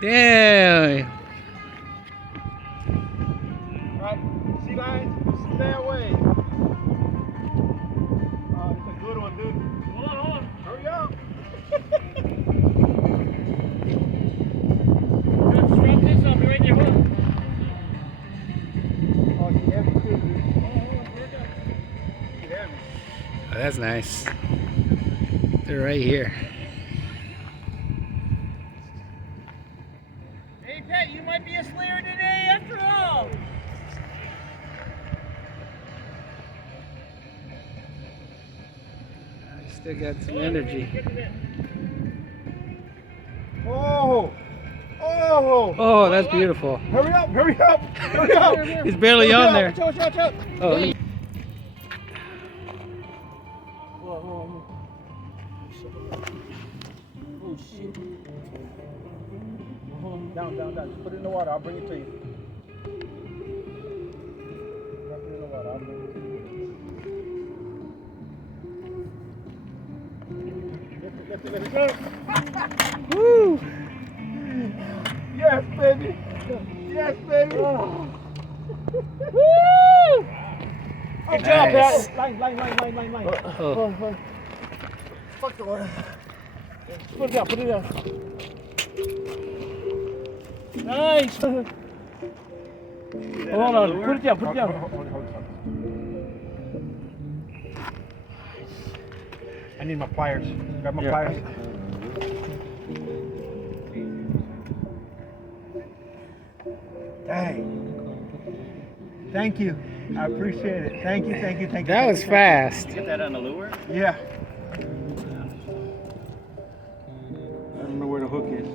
Damn. Right, sea lions, stay away. Oh, it's a good one, dude. Hold on. Hurry up. Just strap this on me right there, hold on. Oh, she heavy too, dude. She heavy. Oh, that's nice. They're right here. Hey, Pat, you might be a slayer today after all. I still got some energy. Oh! Oh! Oh, that's beautiful. Hurry up! Hurry up! Hurry up! He's barely on there. Watch out! Oh, Oh shit. Down. Just put it in the water. I'll bring it to you. Drop it in the water. I'll bring it to you. Lift it. woo! Yes, baby. Yes, baby. Woo! Good job, Nice. Pat. Line. Oh. Fuck the water. Put it down. Nice. Hold on. Put it down. Hold it. I need my pliers. Grab my pliers. Hey. Thank you. I appreciate it. Thank you. That was fast. Get that on the lure? Yeah. I don't know where the hook is.